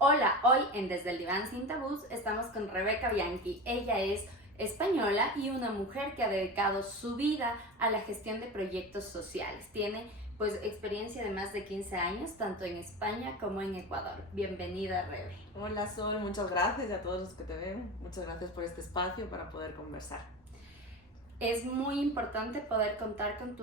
Hola, hoy en Desde el Diván Sin Tabús estamos con Rebeca Bianchi. Ella es española y una mujer que ha dedicado su vida a la gestión de proyectos sociales. Tiene pues experiencia de más de 15 años, tanto en España como en Ecuador. Bienvenida, Rebe. Hola Sol, muchas gracias y a todos los que te ven. Muchas gracias por este espacio para poder conversar. Es muy importante poder contar con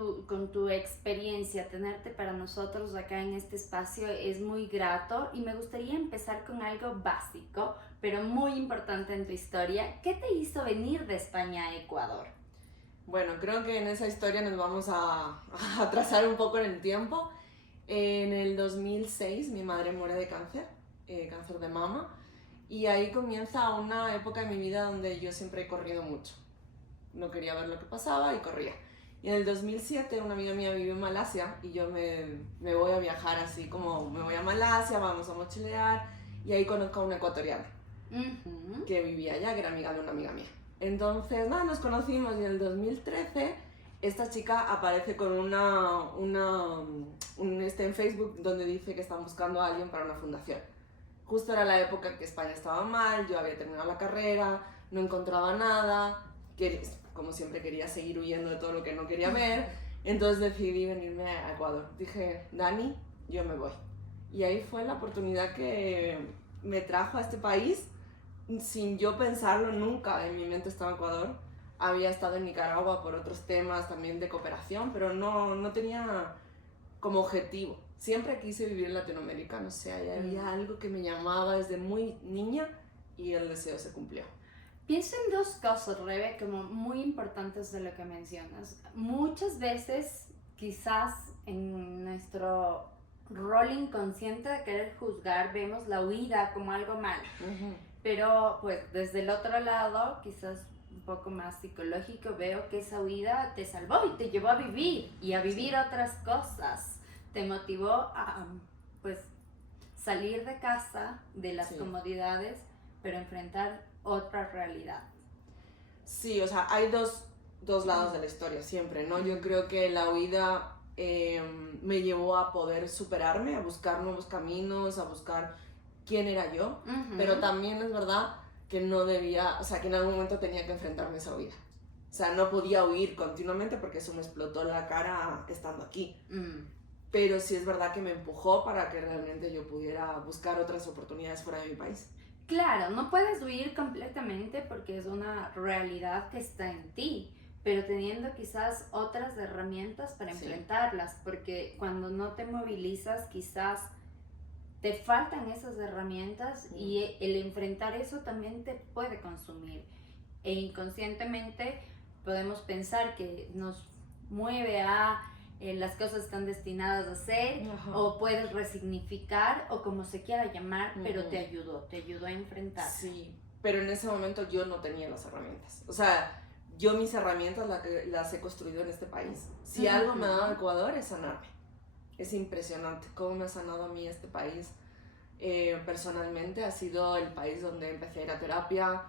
tu experiencia, tenerte para nosotros acá en este espacio es muy grato y me gustaría empezar con algo básico, pero muy importante en tu historia. ¿Qué te hizo venir de España a Ecuador? Bueno, creo que en esa historia nos vamos a atrasar un poco en el tiempo. En el 2006 mi madre muere de cáncer, cáncer de mama, y ahí comienza una época de mi vida donde yo siempre he corrido mucho. No quería ver lo que pasaba y corría. Y en el 2007 una amiga mía vive en Malasia y yo me voy a viajar así como me voy a Malasia, vamos a mochilear y ahí conozco a una ecuatoriana que vivía allá, que era amiga de una amiga mía. Entonces, nada, nos conocimos y en el 2013 esta chica aparece con en Facebook donde dice que están buscando a alguien para una fundación. Justo era la época que España estaba mal, yo había terminado la carrera, no encontraba nada, que como siempre quería seguir huyendo de todo lo que no quería ver, entonces decidí venirme a Ecuador. Dije, Dani, yo me voy. Y ahí fue la oportunidad que me trajo a este país sin yo pensarlo nunca. En mi mente estaba Ecuador. Había estado en Nicaragua por otros temas también de cooperación, pero no tenía como objetivo. Siempre quise vivir en Latinoamérica, no sé, había algo que me llamaba desde muy niña y el deseo se cumplió. Pienso en dos cosas, Rebe, como muy importantes de lo que mencionas. Muchas veces, quizás en nuestro rol inconsciente de querer juzgar, vemos la huida como algo malo. Pero pues desde el otro lado, quizás un poco más psicológico, veo que esa huida te salvó y te llevó a vivir y a vivir Sí. otras cosas. Te motivó a pues salir de casa, de las Sí. comodidades, pero enfrentar otra realidad. Sí, o sea, hay dos lados de la historia siempre, ¿no? Yo creo que la huida me llevó a poder superarme, a buscar nuevos caminos, a buscar quién era yo, pero también es verdad que no debía, o sea, que en algún momento tenía que enfrentarme a esa huida. O sea, no podía huir continuamente porque eso me explotó la cara estando aquí. Pero sí es verdad que me empujó para que realmente yo pudiera buscar otras oportunidades fuera de mi país. Claro, no puedes huir completamente porque es una realidad que está en ti, pero teniendo quizás otras herramientas para Sí. enfrentarlas, porque cuando no te movilizas quizás te faltan esas herramientas y el enfrentar eso también te puede consumir. E inconscientemente podemos pensar que nos mueve a las cosas están destinadas a ser, o puedes resignificar o como se quiera llamar, pero te ayudó a enfrentar. Sí, pero en ese momento yo no tenía las herramientas. O sea, yo mis herramientas las he construido en este país. Si algo me ha dado Ecuador es sanarme. Es impresionante cómo me ha sanado a mí este país. Personalmente ha sido el país donde empecé a ir a terapia,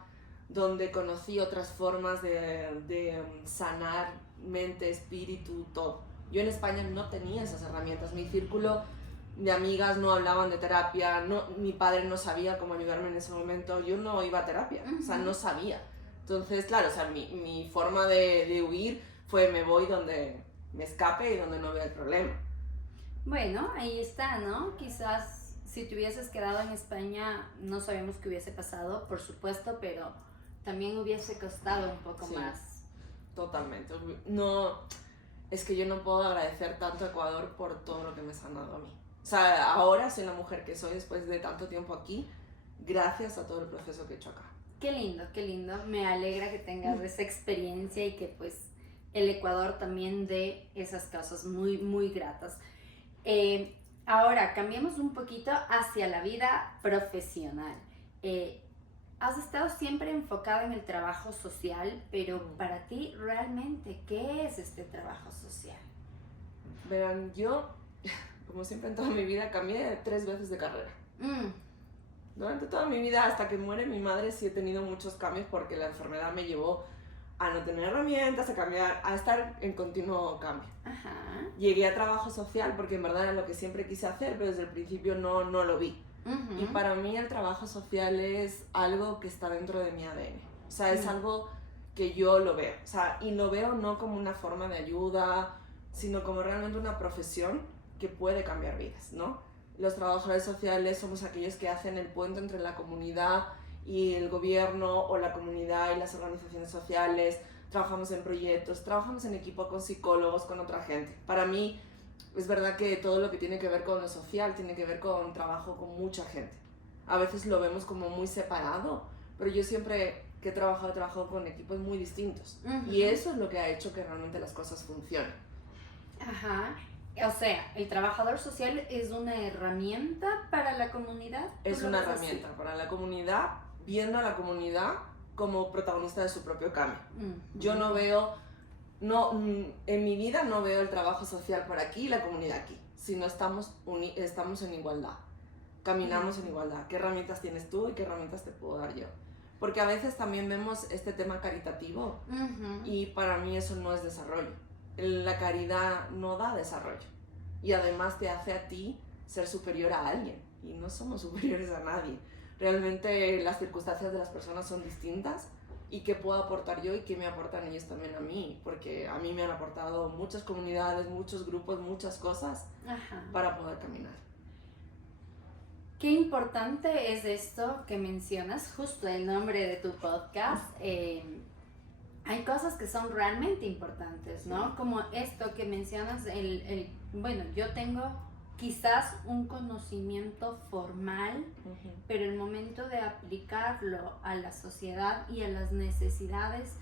donde conocí otras formas de sanar mente, espíritu, todo. Yo en España no tenía esas herramientas. Mi círculo de amigas no hablaban de terapia, mi padre no sabía cómo ayudarme en ese momento, yo no iba a terapia, o sea, no sabía. Entonces, claro, o sea, mi forma de huir fue me voy donde me escape y donde no vea el problema. Bueno, ahí está, ¿no? Quizás si te hubieses quedado en España, no sabemos qué hubiese pasado, por supuesto, pero también hubiese costado un poco más. Totalmente. No, es que yo no puedo agradecer tanto a Ecuador por todo lo que me ha sanado a mí. O sea, ahora soy la mujer que soy después de tanto tiempo aquí, gracias a todo el proceso que he hecho acá. Qué lindo, qué lindo. Me alegra que tengas esa experiencia y que pues el Ecuador también dé esas cosas muy, muy gratas. Ahora, cambiemos un poquito hacia la vida profesional. Has estado siempre enfocada en el trabajo social, pero para ti realmente, ¿qué es este trabajo social? Verán, yo, como siempre en toda mi vida, cambié 3 veces de carrera. Durante toda mi vida, hasta que muere mi madre, sí he tenido muchos cambios porque la enfermedad me llevó a no tener herramientas, a cambiar, a estar en continuo cambio. Ajá. Llegué a trabajo social porque en verdad era lo que siempre quise hacer, pero desde el principio no lo vi. Y para mí el trabajo social es algo que está dentro de mi ADN. O sea, es algo que yo lo veo. O sea, y lo veo no como una forma de ayuda, sino como realmente una profesión que puede cambiar vidas, ¿no? Los trabajadores sociales somos aquellos que hacen el puente entre la comunidad y el gobierno, o la comunidad y las organizaciones sociales. Trabajamos en proyectos, trabajamos en equipo con psicólogos, con otra gente. Para mí es verdad que todo lo que tiene que ver con lo social tiene que ver con trabajo con mucha gente. A veces lo vemos como muy separado, pero yo siempre que he trabajado con equipos muy distintos. Y eso es lo que ha hecho que realmente las cosas funcionen. Ajá. O sea, el trabajador social es una herramienta para la comunidad. Es una herramienta para la comunidad, viendo a la comunidad como protagonista de su propio cambio. Yo no veo, en mi vida no veo el trabajo social por aquí y la comunidad aquí, sino estamos en igualdad, caminamos en igualdad. ¿Qué herramientas tienes tú y qué herramientas te puedo dar yo? Porque a veces también vemos este tema caritativo y para mí eso no es desarrollo. La caridad no da desarrollo y además te hace a ti ser superior a alguien, y no somos superiores a nadie. Realmente las circunstancias de las personas son distintas, y qué puedo aportar yo y qué me aportan ellos también a mí, porque a mí me han aportado muchas comunidades, muchos grupos, muchas cosas para poder caminar. Qué importante es esto que mencionas, justo el nombre de tu podcast. Hay cosas que son realmente importantes, ¿no? Como esto que mencionas, bueno, yo tengo quizás un conocimiento formal, pero el momento de aplicarlo a la sociedad y a las necesidades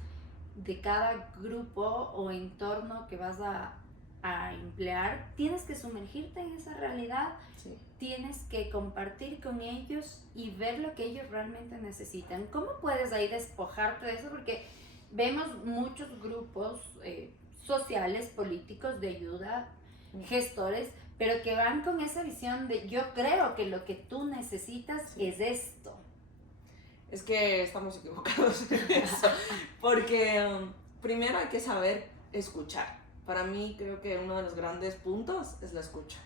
de cada grupo o entorno que vas a emplear, tienes que sumergirte en esa realidad, tienes que compartir con ellos y ver lo que ellos realmente necesitan. ¿Cómo puedes ahí despojarte de eso? Porque vemos muchos grupos sociales, políticos de ayuda, gestores, pero que van con esa visión de yo creo que lo que tú necesitas es esto. Es que estamos equivocados en eso, porque primero hay que saber escuchar. Para mí creo que uno de los grandes puntos es la escucha.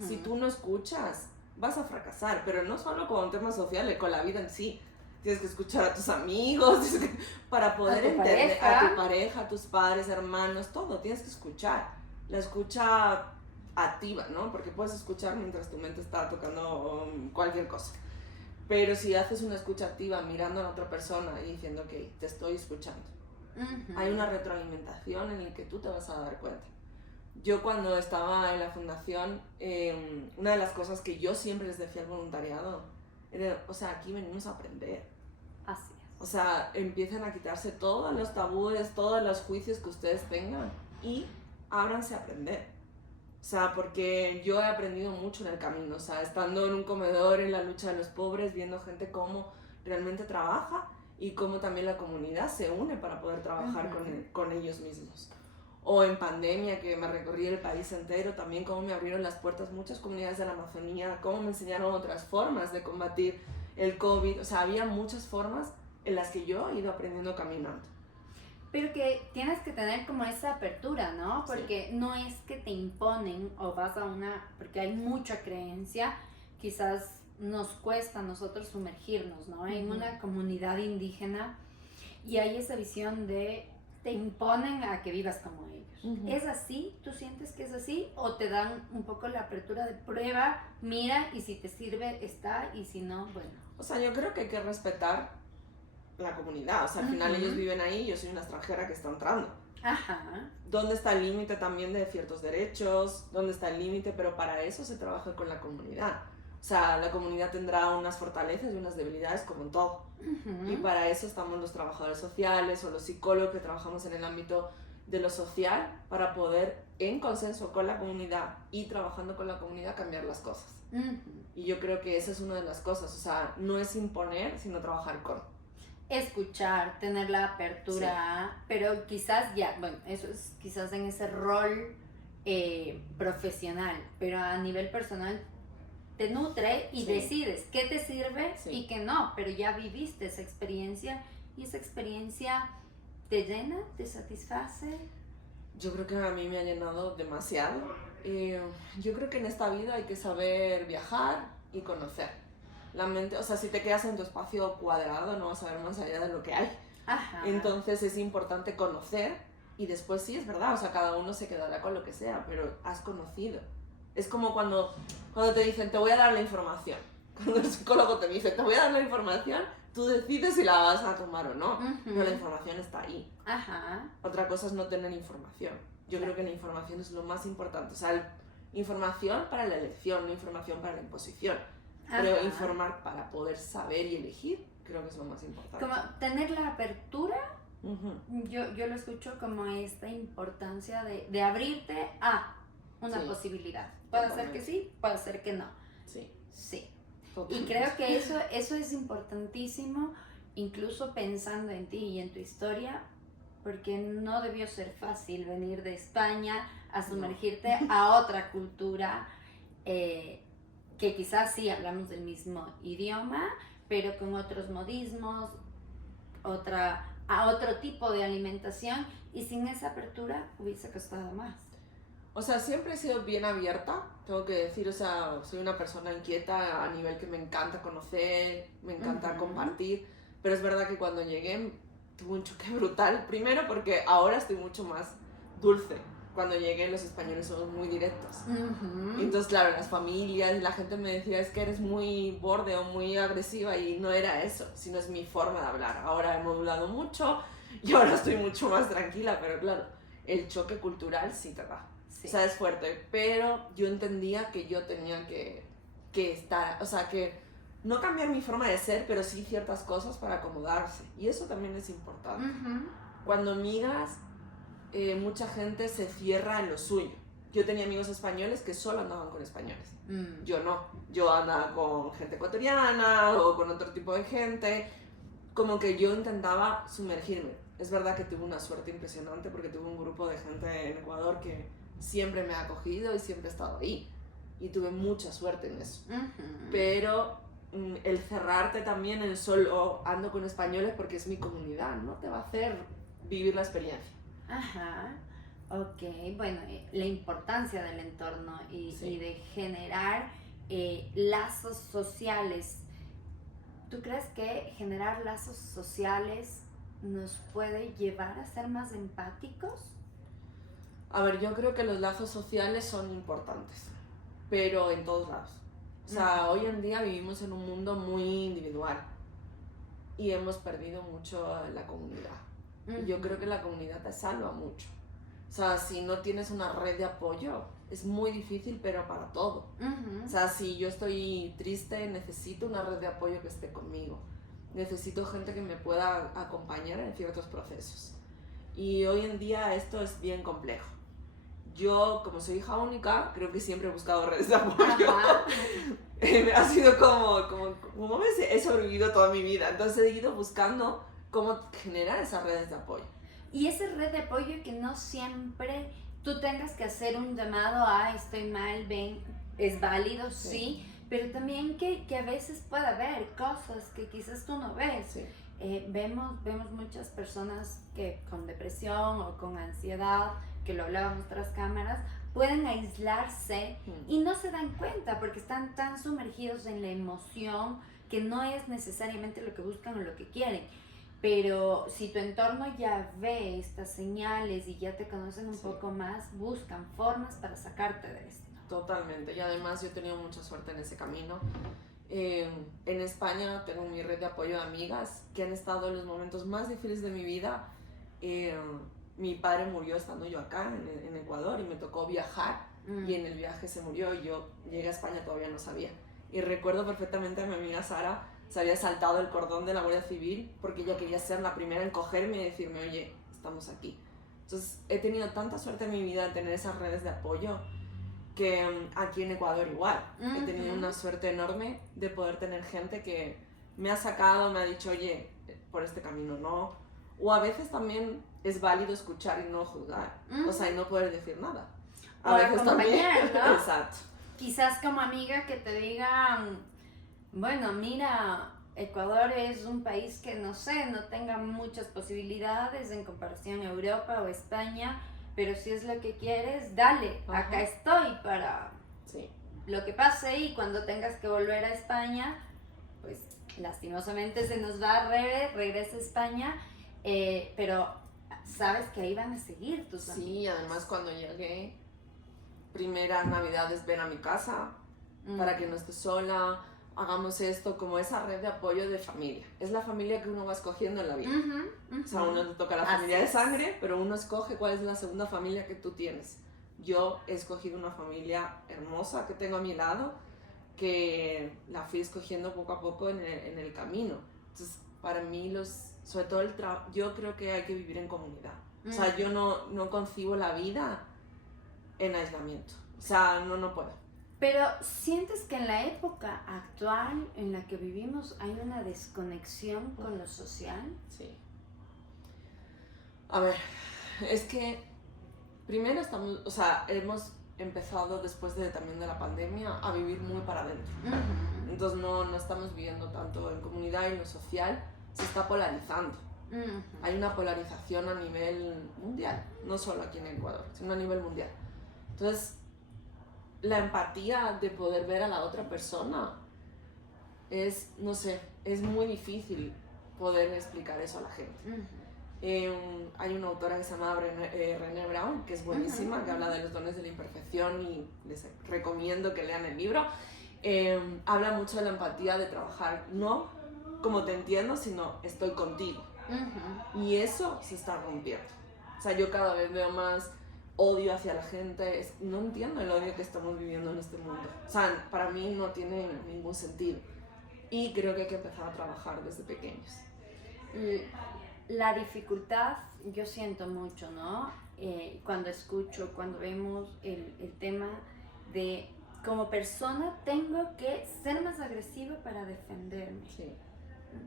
Si tú no escuchas, vas a fracasar, pero no solo con temas sociales, con la vida en sí. Tienes que escuchar a tus amigos, para poder entender a tu pareja, a tus padres, hermanos, todo. Tienes que escuchar. La escucha activa, ¿no? Porque puedes escuchar mientras tu mente está tocando cualquier cosa. Pero si haces una escucha activa mirando a la otra persona y diciendo, ok, te estoy escuchando, hay una retroalimentación en la que tú te vas a dar cuenta. Yo cuando estaba en la fundación, una de las cosas que yo siempre les decía al voluntariado era, o sea, aquí venimos a aprender. Así es. O sea, empiecen a quitarse todos los tabúes, todos los juicios que ustedes tengan y ábranse a aprender. O sea, porque yo he aprendido mucho en el camino, o sea, estando en un comedor, en la lucha de los pobres, viendo gente cómo realmente trabaja y cómo también la comunidad se une para poder trabajar con ellos mismos. O en pandemia, que me recorrí el país entero, también cómo me abrieron las puertas muchas comunidades de la Amazonía, cómo me enseñaron otras formas de combatir el COVID. O sea, había muchas formas en las que yo he ido aprendiendo caminando. Pero que tienes que tener como esa apertura, ¿no? Porque no es que te imponen o vas a porque hay mucha creencia, quizás nos cuesta a nosotros sumergirnos, ¿no? En una comunidad indígena y hay esa visión de te imponen a que vivas como ellos. ¿Es así? ¿Tú sientes que es así? ¿O te dan un poco la apertura de prueba, mira y si te sirve está y si no, bueno? O sea, yo creo que hay que respetar la comunidad, o sea, al final ellos viven ahí, yo soy una extranjera que está entrando. ¿Dónde está el límite también de ciertos derechos? ¿Dónde está el límite? Pero para eso se trabaja con la comunidad. O sea, la comunidad tendrá unas fortalezas y unas debilidades como en todo. Y para eso estamos los trabajadores sociales o los psicólogos que trabajamos en el ámbito de lo social para poder, en consenso con la comunidad y trabajando con la comunidad, cambiar las cosas. Y yo creo que esa es una de las cosas, o sea, no es imponer, sino trabajar con. Escuchar, tener la apertura, pero quizás ya, bueno, eso es quizás en ese rol profesional, pero a nivel personal te nutre y decides qué te sirve y qué no, pero ya viviste esa experiencia y esa experiencia te llena, te satisface. Yo creo que a mí me ha llenado demasiado. Yo creo que en esta vida hay que saber viajar y conocer. La mente, o sea, si te quedas en tu espacio cuadrado no vas a ver más allá de lo que hay. Ajá. Entonces es importante conocer y después sí, es verdad, o sea, cada uno se quedará con lo que sea, pero has conocido. Es como cuando te dicen, te voy a dar la información. Cuando el psicólogo te dice, te voy a dar la información, tú decides si la vas a tomar o no. Pero la información está ahí. Ajá. Otra cosa es no tener información. Yo creo que la información es lo más importante. O sea, información para la elección, no información para la imposición. Pero Ajá. informar para poder saber y elegir, creo que es lo más importante. Como tener la apertura, Uh-huh. yo lo escucho como esta importancia de abrirte a una Sí. posibilidad. Puede ser Totalmente. que sí, puede ser que no. Sí. Sí. Y Totalmente. creo que eso es importantísimo, incluso pensando en ti y en tu historia, porque no debió ser fácil venir de España a sumergirte a otra cultura, que quizás sí hablamos del mismo idioma, pero con otros modismos, a otro tipo de alimentación, y sin esa apertura hubiese costado más. O sea, siempre he sido bien abierta, tengo que decir, o sea, soy una persona inquieta a nivel que me encanta conocer, me encanta compartir, pero es verdad que cuando llegué tuve un choque brutal, primero porque ahora estoy mucho más dulce. Cuando llegué los españoles somos muy directos. Entonces, claro, las familias, la gente me decía, es que eres muy borde o muy agresiva, y no era eso, sino es mi forma de hablar. Ahora he modulado mucho y ahora estoy mucho más tranquila, pero claro, el choque cultural sí te da. Sí. O sea, es fuerte, pero yo entendía que yo tenía que estar, o sea, que no cambiar mi forma de ser, pero sí ciertas cosas para acomodarse. Y eso también es importante. Cuando migas, mucha gente se cierra en lo suyo. Yo tenía amigos españoles que solo andaban con españoles. Yo no. Yo andaba con gente ecuatoriana o con otro tipo de gente. Como que yo intentaba sumergirme. Es verdad que tuve una suerte impresionante porque tuve un grupo de gente en Ecuador que siempre me ha acogido y siempre he estado ahí. Y tuve mucha suerte en eso. Pero el cerrarte también en solo ando con españoles porque es mi comunidad, no te va a hacer vivir la experiencia. Ajá, ok, bueno, la importancia del entorno y de generar lazos sociales. ¿Tú crees que generar lazos sociales nos puede llevar a ser más empáticos? A ver, yo creo que los lazos sociales son importantes, pero en todos lados. O sea, hoy en día vivimos en un mundo muy individual y hemos perdido mucho la comunidad. Yo creo que la comunidad te salva mucho. O sea, si no tienes una red de apoyo, es muy difícil, pero para todo. O sea, si yo estoy triste, necesito una red de apoyo que esté conmigo. Necesito gente que me pueda acompañar en ciertos procesos. Y hoy en día esto es bien complejo. Yo, como soy hija única, creo que siempre he buscado redes de apoyo. Ha sido como ves, he sobrevivido toda mi vida. Entonces he ido buscando cómo generar esas redes de apoyo. Y esa red de apoyo que no siempre tú tengas que hacer un llamado a estoy mal, ven, es válido, sí, pero también que a veces puede haber cosas que quizás tú no ves. Sí. Vemos muchas personas que con depresión o con ansiedad, que lo hablábamos tras cámaras, pueden aislarse y no se dan cuenta porque están tan sumergidos en la emoción que no es necesariamente lo que buscan o lo que quieren. Pero si tu entorno ya ve estas señales y ya te conocen un poco más, buscan formas para sacarte de esto. Totalmente, y además yo he tenido mucha suerte en ese camino. En España tengo mi red de apoyo de amigas que han estado en los momentos más difíciles de mi vida. Mi padre murió estando yo acá en Ecuador y me tocó viajar y en el viaje se murió y yo llegué a España, todavía no sabía. Y recuerdo perfectamente a mi amiga Sara, se había saltado el cordón de la Guardia Civil porque ella quería ser la primera en cogerme y decirme, oye, estamos aquí. Entonces he tenido tanta suerte en mi vida de tener esas redes de apoyo que aquí en Ecuador igual. He tenido una suerte enorme de poder tener gente que me ha sacado, me ha dicho, oye, por este camino no. O a veces también es válido escuchar y no juzgar, o sea, y no poder decir nada. A veces también, ¿no? Exacto. Quizás como amiga que te digan, bueno, mira, Ecuador es un país que no sé, no tenga muchas posibilidades en comparación a Europa o España, pero si es lo que quieres, dale, acá estoy para lo que pase, y cuando tengas que volver a España, lastimosamente se nos va a regresa a España, pero sabes que ahí van a seguir tus amigos. Sí, además cuando llegué, primeras navidades ven a mi casa para que no esté sola, hagamos esto, como esa red de apoyo de familia. Es la familia que uno va escogiendo en la vida. O sea, a uno le toca la familia de sangre, pero uno escoge cuál es la segunda familia que tú tienes. Yo he escogido una familia hermosa que tengo a mi lado, que la fui escogiendo poco a poco en el camino. Entonces, para mí, sobre todo yo creo que hay que vivir en comunidad. O sea, yo no concibo la vida en aislamiento. O sea, no puedo. Pero ¿sientes que en la época actual en la que vivimos hay una desconexión con lo social? Sí. A ver, es que primero hemos empezado después también de la pandemia a vivir muy para adentro. Entonces no estamos viviendo tanto en comunidad y lo social se está polarizando. Hay una polarización a nivel mundial, no solo aquí en Ecuador, sino a nivel mundial. Entonces, la empatía de poder ver a la otra persona es muy difícil poder explicar eso a la gente. Hay una autora que se llama Brené Brown, que es buenísima, que habla de los dones de la imperfección y les recomiendo que lean el libro. Habla mucho de la empatía, de trabajar no como te entiendo, sino estoy contigo. Y eso se está rompiendo. O sea, yo cada vez veo más odio hacia la gente. No entiendo el odio que estamos viviendo en este mundo. O sea, para mí no tiene ningún sentido. Y creo que hay que empezar a trabajar desde pequeños. La dificultad, yo siento mucho, ¿no? Cuando vemos el tema de como persona tengo que ser más agresiva para defenderme. Sí.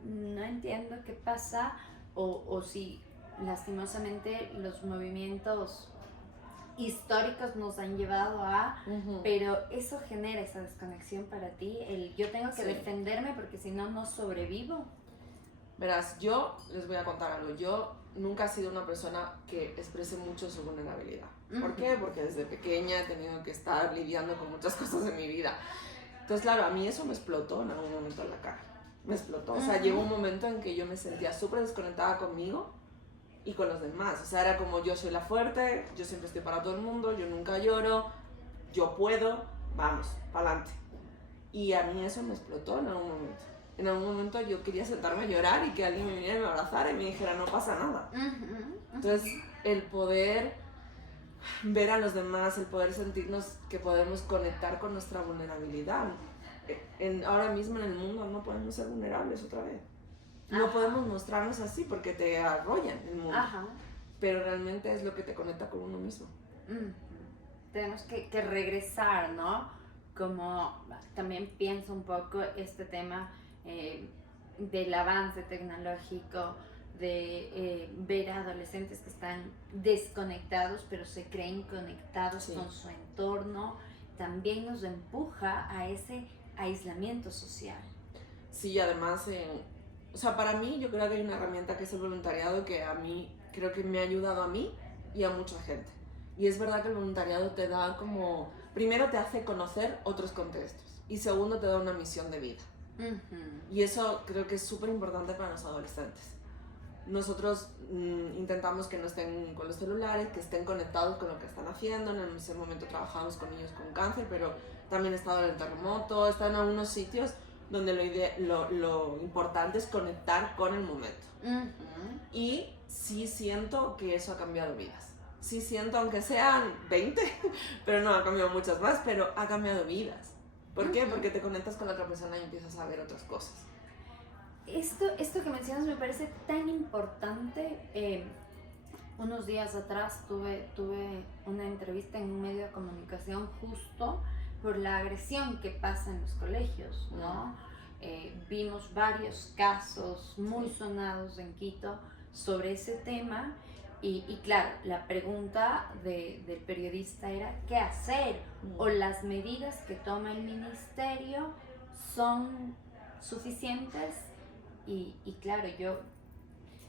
No entiendo qué pasa o si lastimosamente los movimientos históricos nos han llevado a, pero eso genera esa desconexión para ti, yo tengo que defenderme porque si no, no sobrevivo. Verás, yo les voy a contar algo. Yo nunca he sido una persona que exprese mucho su vulnerabilidad. ¿Por qué? Porque desde pequeña he tenido que estar lidiando con muchas cosas en mi vida. Entonces, claro, a mí eso me explotó en algún momento en la cara. Me explotó. O sea, llegó un momento en que yo me sentía súper desconectada conmigo y con los demás. O sea, era como yo soy la fuerte, yo siempre estoy para todo el mundo, yo nunca lloro, yo puedo, vamos, para adelante. Y a mí eso me explotó en algún momento. En algún momento yo quería sentarme a llorar y que alguien me viniera y me abrazara y me dijera no pasa nada. Entonces el poder ver a los demás, el poder sentirnos que podemos conectar con nuestra vulnerabilidad. Ahora mismo en el mundo no podemos ser vulnerables otra vez. No podemos mostrarnos así porque te arrollan el mundo. Pero realmente es lo que te conecta con uno mismo. Tenemos que regresar, ¿no? Como también pienso un poco este tema del avance tecnológico, de ver a adolescentes que están desconectados pero se creen conectados con su entorno, también nos empuja a ese aislamiento social. Sí, además, o sea, para mí yo creo que hay una herramienta que es el voluntariado que a mí creo que me ha ayudado a mí y a mucha gente. Y es verdad que el voluntariado te da como, primero te hace conocer otros contextos y segundo te da una misión de vida. Y eso creo que es súper importante para los adolescentes. Nosotros intentamos que no estén con los celulares, que estén conectados con lo que están haciendo. En ese momento trabajamos con niños con cáncer, pero también he estado en el terremoto, he estado en algunos sitios donde lo importante es conectar con el momento. Y sí siento que eso ha cambiado vidas. Sí siento, aunque sean 20, pero no, ha cambiado muchas más, pero ha cambiado vidas. ¿Por qué? Porque te conectas con la otra persona y empiezas a ver otras cosas. Esto que mencionas me parece tan importante. Unos días atrás tuve una entrevista en un medio de comunicación justo por la agresión que pasa en los colegios, ¿no? Vimos varios casos muy sonados en Quito sobre ese tema y claro, la pregunta del periodista era ¿qué hacer? O las medidas que toma el ministerio son suficientes y claro, yo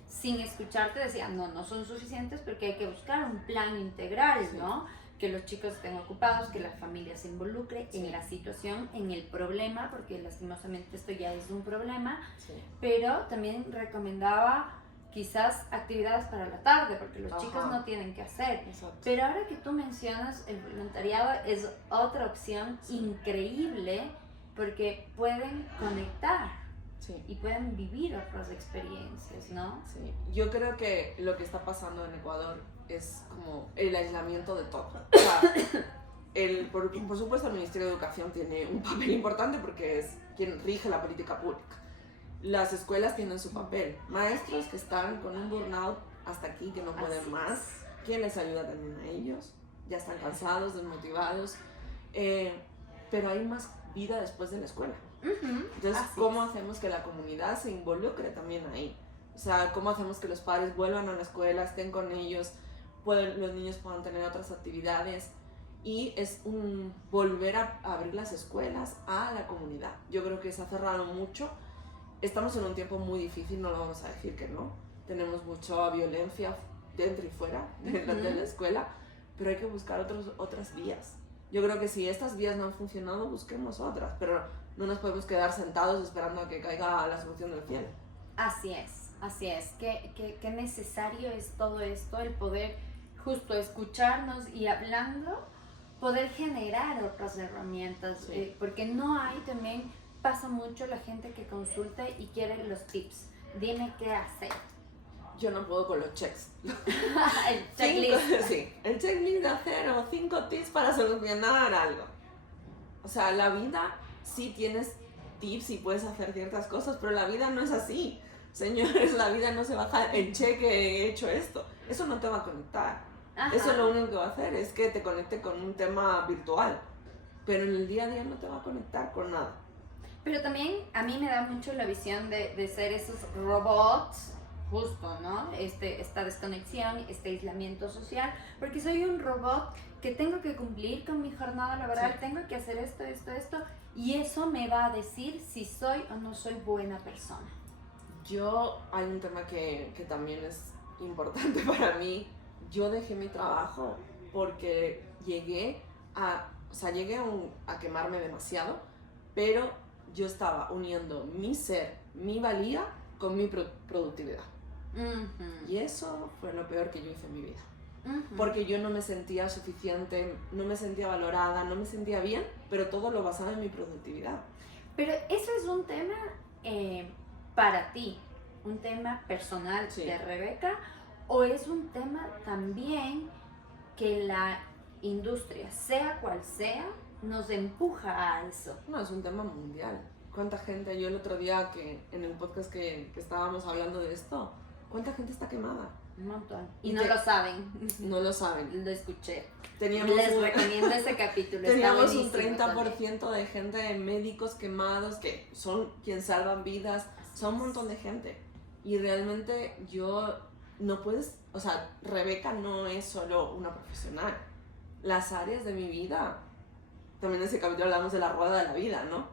sin escucharte decía no son suficientes porque hay que buscar un plan integral, ¿no? que los chicos estén ocupados, que la familia se involucre en la situación, en el problema, porque lastimosamente esto ya es un problema, pero también recomendaba quizás actividades para la tarde, porque los chicos no tienen que hacer. Exacto. Pero ahora que tú mencionas el voluntariado, es otra opción increíble, porque pueden conectar y pueden vivir otras experiencias, ¿no? Sí, yo creo que lo que está pasando en Ecuador es como el aislamiento de todo. O sea, por supuesto el Ministerio de Educación tiene un papel importante porque es quien rige la política pública. Las escuelas tienen su papel. Maestros que están con un burnout hasta aquí, que no pueden más. ¿Quién les ayuda también a ellos? Ya están cansados, desmotivados. Pero hay más vida después de la escuela. Entonces, ¿cómo hacemos que la comunidad se involucre también ahí? O sea, ¿cómo hacemos que los padres vuelvan a la escuela, estén con ellos, los niños puedan tener otras actividades? Y es un volver a abrir las escuelas a la comunidad. Yo creo que se ha cerrado mucho. Estamos en un tiempo muy difícil, no lo vamos a decir que no. Tenemos mucha violencia dentro y fuera de la escuela, pero hay que buscar otras vías. Yo creo que si estas vías no han funcionado, busquemos otras, pero no nos podemos quedar sentados esperando a que caiga la solución del cielo. Así es. Qué necesario es todo esto, el poder justo escucharnos y hablando, poder generar otras herramientas, porque no hay también, pasa mucho la gente que consulta y quiere los tips, dime qué hacer. Yo no puedo con los checks. El checklist. El checklist de hacer 5 tips para solucionar algo. O sea, la vida sí tienes tips y puedes hacer ciertas cosas, pero la vida no es así. Señores, la vida no se baja en cheque, he hecho esto. Eso no te va a conectar. Eso lo único que va a hacer es que te conecte con un tema virtual. Pero en el día a día no te va a conectar con nada. Pero también a mí me da mucho la visión de ser esos robots, justo, ¿no? Esta desconexión, este aislamiento social, porque soy un robot que tengo que cumplir con mi jornada laboral, tengo que hacer esto, y eso me va a decir si soy o no soy buena persona. Hay un tema que también es importante para mí. Yo dejé mi trabajo porque llegué a quemarme demasiado, pero yo estaba uniendo mi ser, mi valía con mi productividad. Y eso fue lo peor que yo hice en mi vida. Porque yo no me sentía suficiente, no me sentía valorada, no me sentía bien, pero todo lo basaba en mi productividad. Pero eso es un tema para ti, un tema personal de Rebeca, o es un tema también que la industria, sea cual sea, nos empuja a eso. No, es un tema mundial. ¿Cuánta gente? Yo el otro día que en el podcast que estábamos hablando de esto, ¿cuánta gente está quemada? Un montón. Y no lo saben. No lo saben. Lo escuché. Les recomiendo ese capítulo. Teníamos un 30% de gente, médicos quemados, que son quien salvan vidas. Son un montón de gente. Y realmente Rebeca no es solo una profesional. Las áreas de mi vida, también en ese capítulo hablamos de la rueda de la vida, ¿no?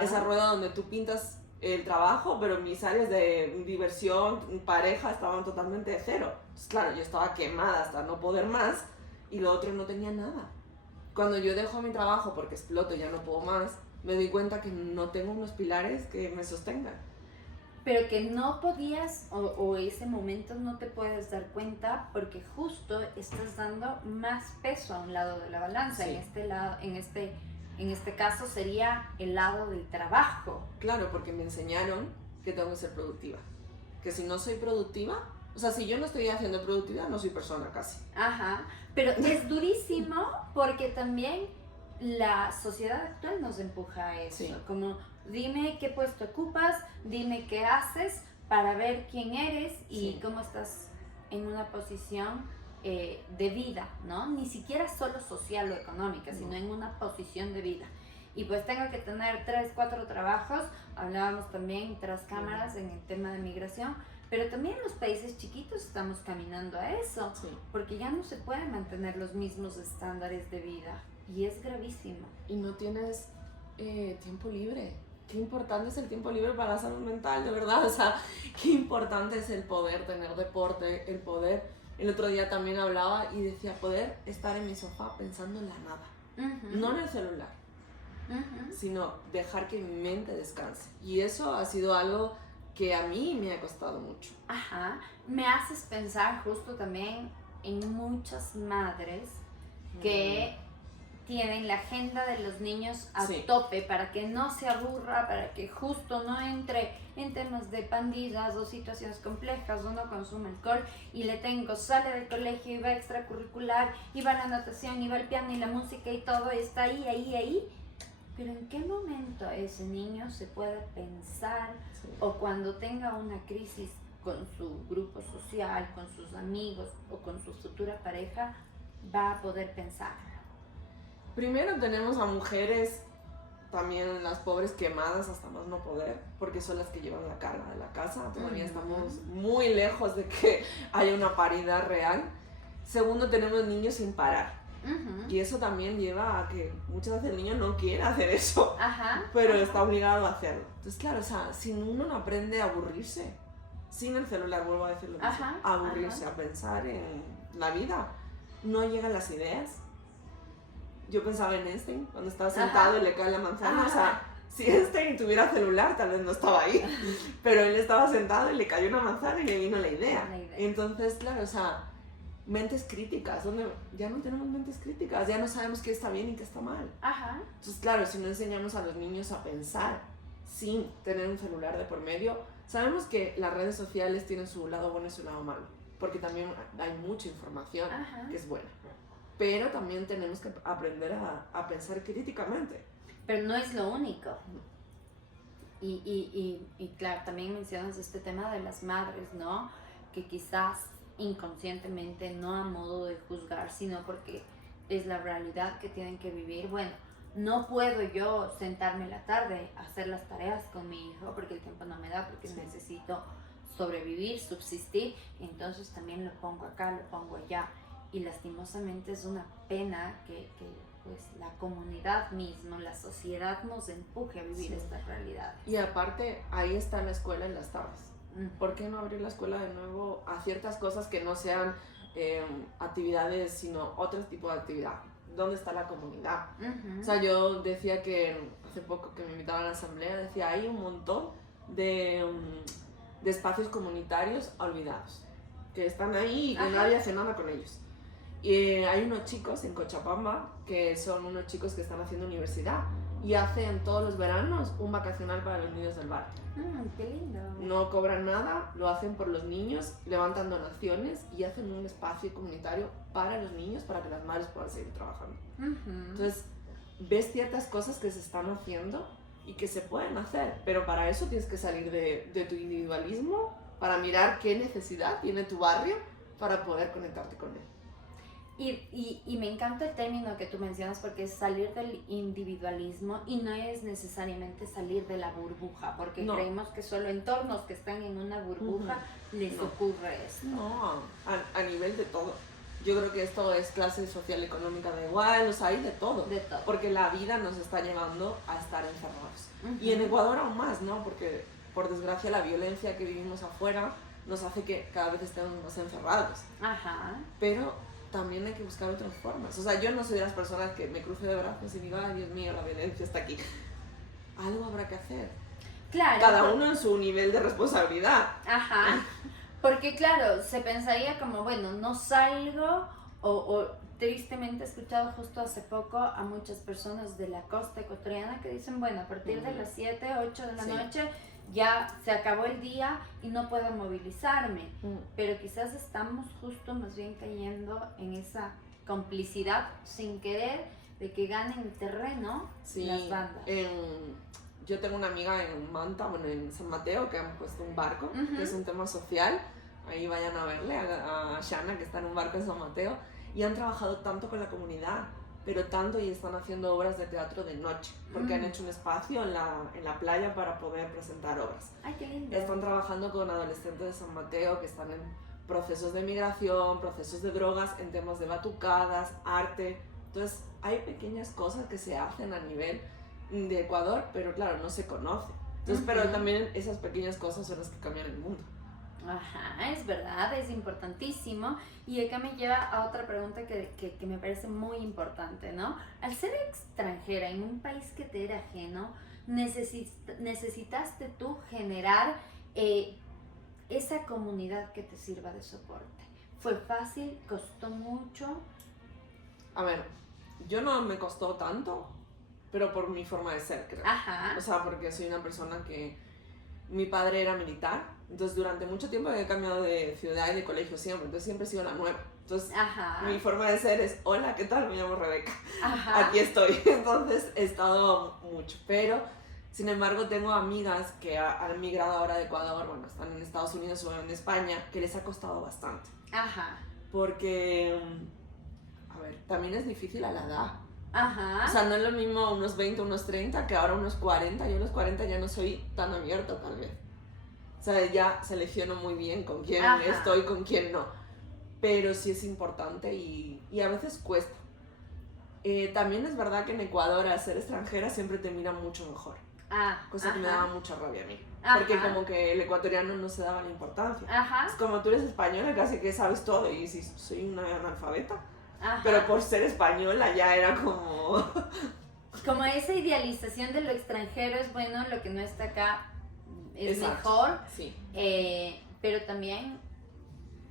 Esa rueda donde tú pintas el trabajo, pero mis áreas de diversión, pareja, estaban totalmente de cero. Entonces, claro, yo estaba quemada hasta no poder más y lo otro no tenía nada. Cuando yo dejo mi trabajo porque exploto y ya no puedo más, me doy cuenta que no tengo unos pilares que me sostengan. Pero que no podías, o ese momento no te puedes dar cuenta porque justo estás dando más peso a un lado de la balanza. En este caso sería el lado del trabajo. Claro, porque me enseñaron que tengo que ser productiva. Que si no soy productiva, o sea, si yo no estoy haciendo productividad, no soy persona casi. Pero es durísimo porque también la sociedad actual nos empuja a eso. Como, dime qué puesto ocupas, dime qué haces para ver quién eres y cómo estás en una posición de vida, ¿no? Ni siquiera solo social o económica, sino en una posición de vida. Y pues tengo que tener 3, 4 trabajos. Hablábamos también tras cámaras en el tema de migración, pero también en los países chiquitos estamos caminando a eso, porque ya no se pueden mantener los mismos estándares de vida y es gravísimo. Y no tienes tiempo libre. Qué importante es el tiempo libre para la salud mental, de verdad. O sea, qué importante es el poder tener deporte, el poder El otro día también hablaba y decía poder estar en mi sofá pensando en la nada. No en el celular, sino dejar que mi mente descanse. Y eso ha sido algo que a mí me ha costado mucho. Ajá. Me haces pensar justo también en muchas madres que tienen la agenda de los niños a tope para que no se aburra, para que justo no entre en temas de pandillas o situaciones complejas o no consume alcohol, y le tengo, sale del colegio y va a extracurricular y va a la natación y va al piano y la música y todo está ahí, pero ¿en qué momento ese niño se puede pensar o cuando tenga una crisis con su grupo social, con sus amigos o con su futura pareja, va a poder pensar? Primero tenemos a mujeres, también las pobres quemadas hasta más no poder, porque son las que llevan la carga de la casa. Todavía estamos muy lejos de que haya una paridad real. Segundo, tenemos niños sin parar. Y eso también lleva a que muchas veces el niño no quiere hacer eso, pero está obligado a hacerlo. Entonces, claro, o sea, si uno no aprende a aburrirse, sin el celular, vuelvo a decir lo mismo, a aburrirse, a pensar en la vida, no llegan las ideas. Yo pensaba en Einstein, cuando estaba sentado y le cae la manzana, o sea, si Einstein tuviera celular, tal vez no estaba ahí, pero él estaba sentado y le cayó una manzana y le vino la idea. Entonces, claro, o sea, mentes críticas, donde ya no tenemos mentes críticas, ya no sabemos qué está bien y qué está mal. Entonces, claro, si no enseñamos a los niños a pensar sin tener un celular de por medio, sabemos que las redes sociales tienen su lado bueno y su lado malo, porque también hay mucha información que es buena. Pero también tenemos que aprender a pensar críticamente. Pero no es lo único. Y claro, también mencionas este tema de las madres, ¿no? Que quizás inconscientemente, no a modo de juzgar, sino porque es la realidad que tienen que vivir. Bueno, no puedo yo sentarme en la tarde a hacer las tareas con mi hijo porque el tiempo no me da, porque necesito sobrevivir, subsistir. Entonces también lo pongo acá, lo pongo allá. Y lastimosamente es una pena que pues la comunidad misma, la sociedad nos empuje a vivir esta realidad. Y aparte, ahí está la escuela en las tardes. ¿Por qué no abrir la escuela de nuevo a ciertas cosas que no sean actividades, sino otro tipo de actividad? ¿Dónde está la comunidad? O sea, yo decía que hace poco que me invitaban a la asamblea, decía, hay un montón de espacios comunitarios olvidados, que están ahí y que nadie hace nada con ellos. Y hay unos chicos en Cochabamba que son unos chicos que están haciendo universidad y hacen todos los veranos un vacacional para los niños del barrio. ¡Qué lindo! No cobran nada, lo hacen por los niños, levantan donaciones y hacen un espacio comunitario para los niños para que las madres puedan seguir trabajando. Entonces, ves ciertas cosas que se están haciendo y que se pueden hacer, pero para eso tienes que salir de tu individualismo para mirar qué necesidad tiene tu barrio para poder conectarte con él. Y me encanta el término que tú mencionas porque es salir del individualismo y no es necesariamente salir de la burbuja, porque creemos que solo entornos que están en una burbuja les ocurre esto. No, a nivel de todo. Yo creo que esto es clase social, económica, da igual, o sea, hay de todo. De todo. Porque la vida nos está llevando a estar encerrados. Y en Ecuador aún más, ¿no? Porque, por desgracia, la violencia que vivimos afuera nos hace que cada vez estemos más encerrados. Pero también hay que buscar otras formas. O sea, yo no soy de las personas que me cruce de brazos y diga, ay, Dios mío, la violencia está aquí. Algo habrá que hacer. Claro. Cada uno en su nivel de responsabilidad. Porque claro, se pensaría como, bueno, no salgo, o tristemente he escuchado justo hace poco a muchas personas de la costa ecuatoriana que dicen, bueno, a partir de las 7, 8 de la noche ya se acabó el día y no puedo movilizarme. Pero quizás estamos justo más bien cayendo en esa complicidad sin querer de que ganen terreno las bandas. Yo tengo una amiga en Manta, bueno, en San Mateo, que han puesto un barco, que es un tema social. Ahí vayan a verle a Shana, que está en un barco en San Mateo, y han trabajado tanto con la comunidad, pero tanto, y están haciendo obras de teatro de noche, porque han hecho un espacio en la playa para poder presentar obras. ¡Ay, qué lindo! Están trabajando con adolescentes de San Mateo que están en procesos de migración, procesos de drogas, en temas de batucadas, arte. Entonces, hay pequeñas cosas que se hacen a nivel de Ecuador, pero claro, no se conoce. Entonces, pero también esas pequeñas cosas son las que cambian el mundo. Ajá, es verdad, es importantísimo. Y acá me lleva a otra pregunta que me parece muy importante, ¿no? Al ser extranjera en un país que te era ajeno, necesitaste tú generar esa comunidad que te sirva de soporte. ¿Fue fácil? ¿Costó mucho? A ver, yo no me costó tanto, pero por mi forma de ser, creo. Ajá. O sea, porque soy una persona que... Mi padre era militar, entonces durante mucho tiempo he cambiado de ciudad y de colegio siempre, entonces siempre he sido la nueva. Entonces, Ajá. mi forma de ser es, hola, ¿qué tal? Me llamo Rebeca. Ajá. Aquí estoy. Entonces, he estado mucho. Pero, sin embargo, tengo amigas que han migrado ahora de Ecuador, bueno, están en Estados Unidos o en España, que les ha costado bastante. Ajá. Porque, a ver, también es difícil a la edad. Ajá. O sea, no es lo mismo unos 20, unos 30 que ahora unos 40. Yo a los 40 ya no soy tan abierta, tal vez. O sea, ya selecciono muy bien con quién Ajá. estoy, con quién no. Pero sí es importante y a veces cuesta. También es verdad que en Ecuador, al ser extranjera, siempre te miran mucho mejor. Cosa que me daba mucha rabia a mí. Ajá. Porque como que el ecuatoriano no se daba la importancia. Ajá. Es como tú eres española, casi que sabes todo. Y si soy una analfabeta. Ajá. Pero por ser española ya era como... Como esa idealización de lo extranjero es bueno, lo que no está acá es Exacto. mejor. Sí. Pero también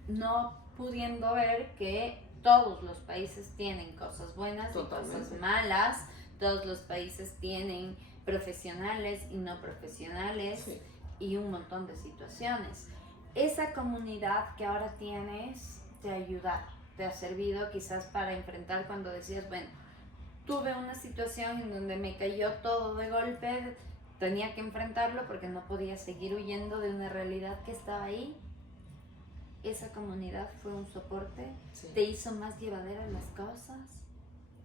no pudiendo ver que todos los países tienen cosas buenas Totalmente. y cosas malas. Todos los países tienen profesionales y no profesionales, Sí. y un montón de situaciones. Esa comunidad que ahora tienes te ayuda, te ha servido quizás para enfrentar cuando decías, bueno, tuve una situación en donde me cayó todo de golpe, tenía que enfrentarlo porque no podía seguir huyendo de una realidad que estaba ahí. Esa comunidad fue un soporte, Sí. te hizo más llevaderas las cosas.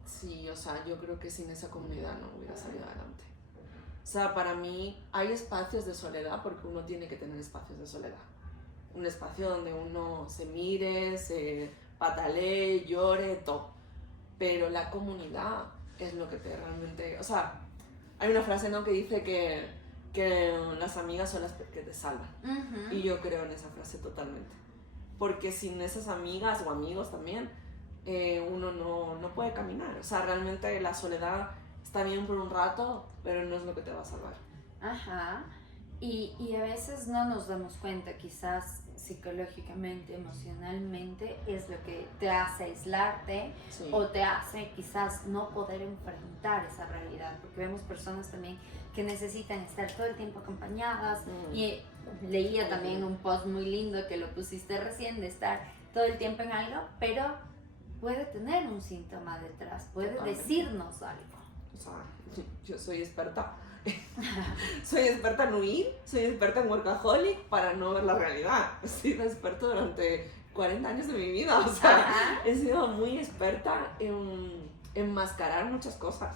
Sí, o sea, yo creo que sin esa comunidad no hubiera salido adelante. O sea, para mí hay espacios de soledad porque uno tiene que tener espacios de soledad. Un espacio donde uno se mire, se patalee, llore, todo. Pero la comunidad es lo que te realmente... O sea, hay una frase, ¿no?, que dice que las amigas son las que te salvan. Uh-huh. Y yo creo en esa frase totalmente. Porque sin esas amigas o amigos también, uno no puede caminar. O sea, realmente la soledad está bien por un rato, pero no es lo que te va a salvar. Ajá. Y a veces no nos damos cuenta, quizás psicológicamente, emocionalmente, es lo que te hace aislarte, Sí. o te hace quizás no poder enfrentar esa realidad, porque vemos personas también que necesitan estar todo el tiempo acompañadas. Y leía también un post muy lindo que lo pusiste recién, de estar todo el tiempo en algo, pero puede tener un síntoma detrás, puede Totalmente. decirnos algo. O sea, yo soy experta. Soy experta en huir, soy experta en workaholic para no ver la realidad. He sido experta durante 40 años de mi vida. O sea, Ajá. he sido muy experta en enmascarar muchas cosas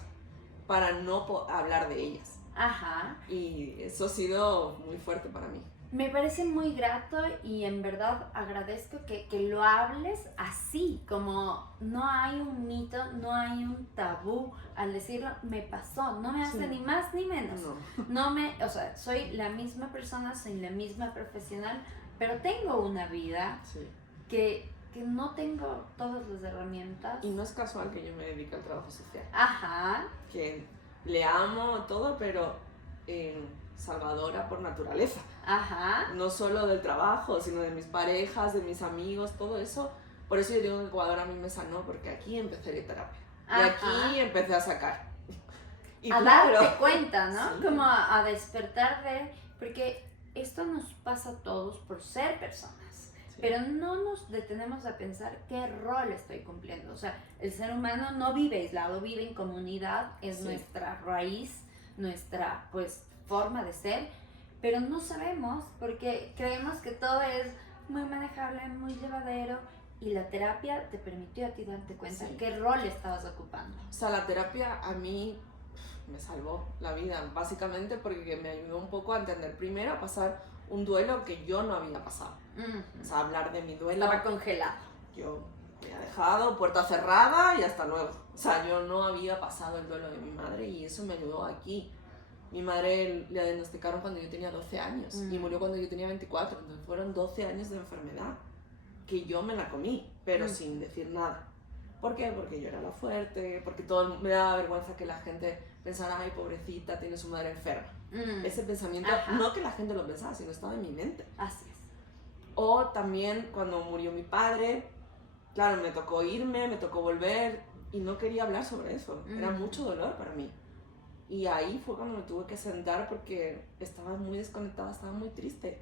para no hablar de ellas. Ajá. Y eso ha sido muy fuerte para mí. Me parece muy grato y en verdad agradezco que lo hables así, como no hay un mito, no hay un tabú al decirlo, me pasó, no me hace Sí. ni más ni menos. No. O sea, soy la misma persona, soy la misma profesional, pero tengo una vida Sí. que no tengo todas las herramientas. Y no es casual que yo me dedique al trabajo social. Ajá. Que le amo todo, pero salvadora por naturaleza. Ajá. No solo del trabajo, sino de mis parejas, de mis amigos, todo eso. Por eso yo digo que Ecuador a mí me sanó, porque aquí empecé la terapia. Y Ajá. aquí empecé a sacar. Y A claro, darte cuenta, ¿no? Sí. Como a despertar porque esto nos pasa a todos por ser personas. Sí. Pero no nos detenemos a pensar qué rol estoy cumpliendo. O sea, el ser humano no vive aislado, vive en comunidad, es Sí. nuestra raíz, nuestra pues forma de ser, pero no sabemos porque creemos que todo es muy manejable, muy llevadero, y la terapia te permitió a ti darte cuenta Sí. qué rol estabas ocupando. O sea, la terapia a mí me salvó la vida, básicamente porque me ayudó un poco a entender, primero, a pasar un duelo que yo no había pasado. O sea, hablar de mi duelo. Estaba congelado. Yo me había dejado, puerta cerrada y hasta luego. O sea, yo no había pasado el duelo de mi madre y eso me ayudó aquí. Mi madre le diagnosticaron cuando yo tenía 12 años y murió cuando yo tenía 24, entonces fueron 12 años de enfermedad que yo me la comí, pero sin decir nada. ¿Por qué? Porque yo era la fuerte, porque me daba vergüenza que la gente pensara, ay, pobrecita, tiene su madre enferma. Ese pensamiento, no que la gente lo pensaba, sino estaba en mi mente. Así es. O también cuando murió mi padre, claro, me tocó irme, me tocó volver y no quería hablar sobre eso. Era mucho dolor para mí. Y ahí fue cuando me tuve que sentar porque estaba muy desconectada, estaba muy triste.